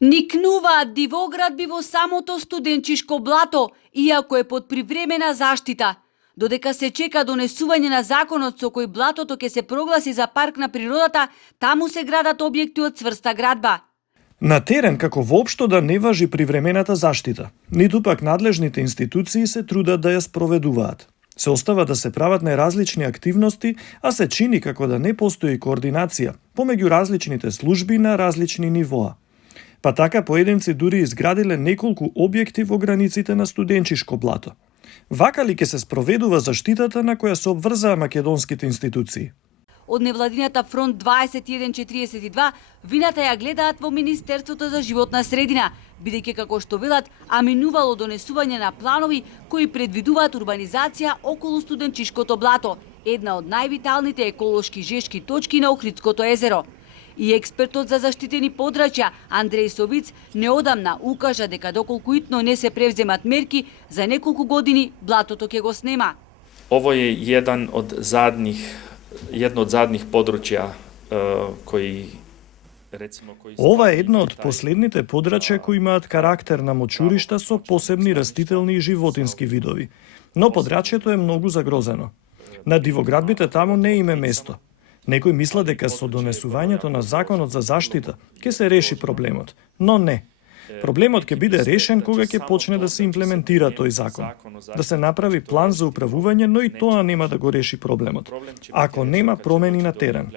Никнуваат дивоградби во самото студенчишко блато, иако е под привремена заштита. Додека се чека донесување на законот со кој блатото ќе се прогласи за парк на природата, таму се градат објекти од цврста градба. На терен како воопшто да не важи привремената заштита, ниту пак надлежните институции се трудат да ја спроведуваат. Се остава да се прават најразлични активности, а се чини како да не постои координација помеѓу различните служби на различни нивоа. Па така поединци дури изградиле неколку објекти во границите на студенчишко блато. Вака ли ќе се спроведува заштитата на која се обврзаа македонските институции? Од невладината фронт 2142 вината ја гледаат во Министерството за животна средина, бидејќи како што велат, аминувало донесување на планови кои предвидуваат урбанизација околу студенчишкото блато, една од највиталните еколошки жешки точки на Охридското езеро. И експертот за заштитени подрачја Андреј Совиц неодамна укажа дека доколку итно не се превземат мерки, за неколку години блатото ќе го снема. Ово е едно од задних подручја кои Ова е едно од последните подрачја кои имаат карактер на мочуришта со посебни растителни и животински видови, но подрачјето е многу загрозено. На дивоградбите таму не име место. Некој мисла дека со донесувањето на законот за заштита ќе се реши проблемот, но не. Проблемот ќе биде решен кога ќе почне да се имплементира тој закон. Да се направи план за управување, но и тоа нема да го реши проблемот, ако нема промени на терен.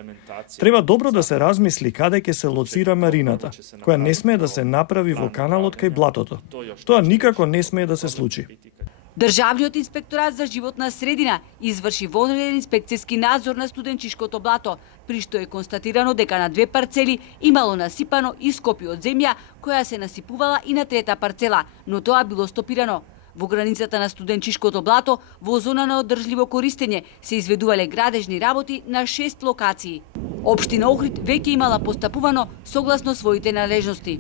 Треба добро да се размисли каде ќе се лоцира марината, која не смее да се направи во каналот кај блатото. Тоа никако не смее да се случи. Државниот инспекторат за животна средина изврши вонреден инспекцијски надзор на студенчишкото блато, при што е констатирано дека на 2 парцели имало насипано ископи од земја која се насипувала и на 3-та парцела, но тоа било стопирано. Во границата на студенчишкото блато, во зона на одржливо користење, се изведувале градежни работи на 6 локации. Општина Охрид веќе имала постапувано согласно своите належности.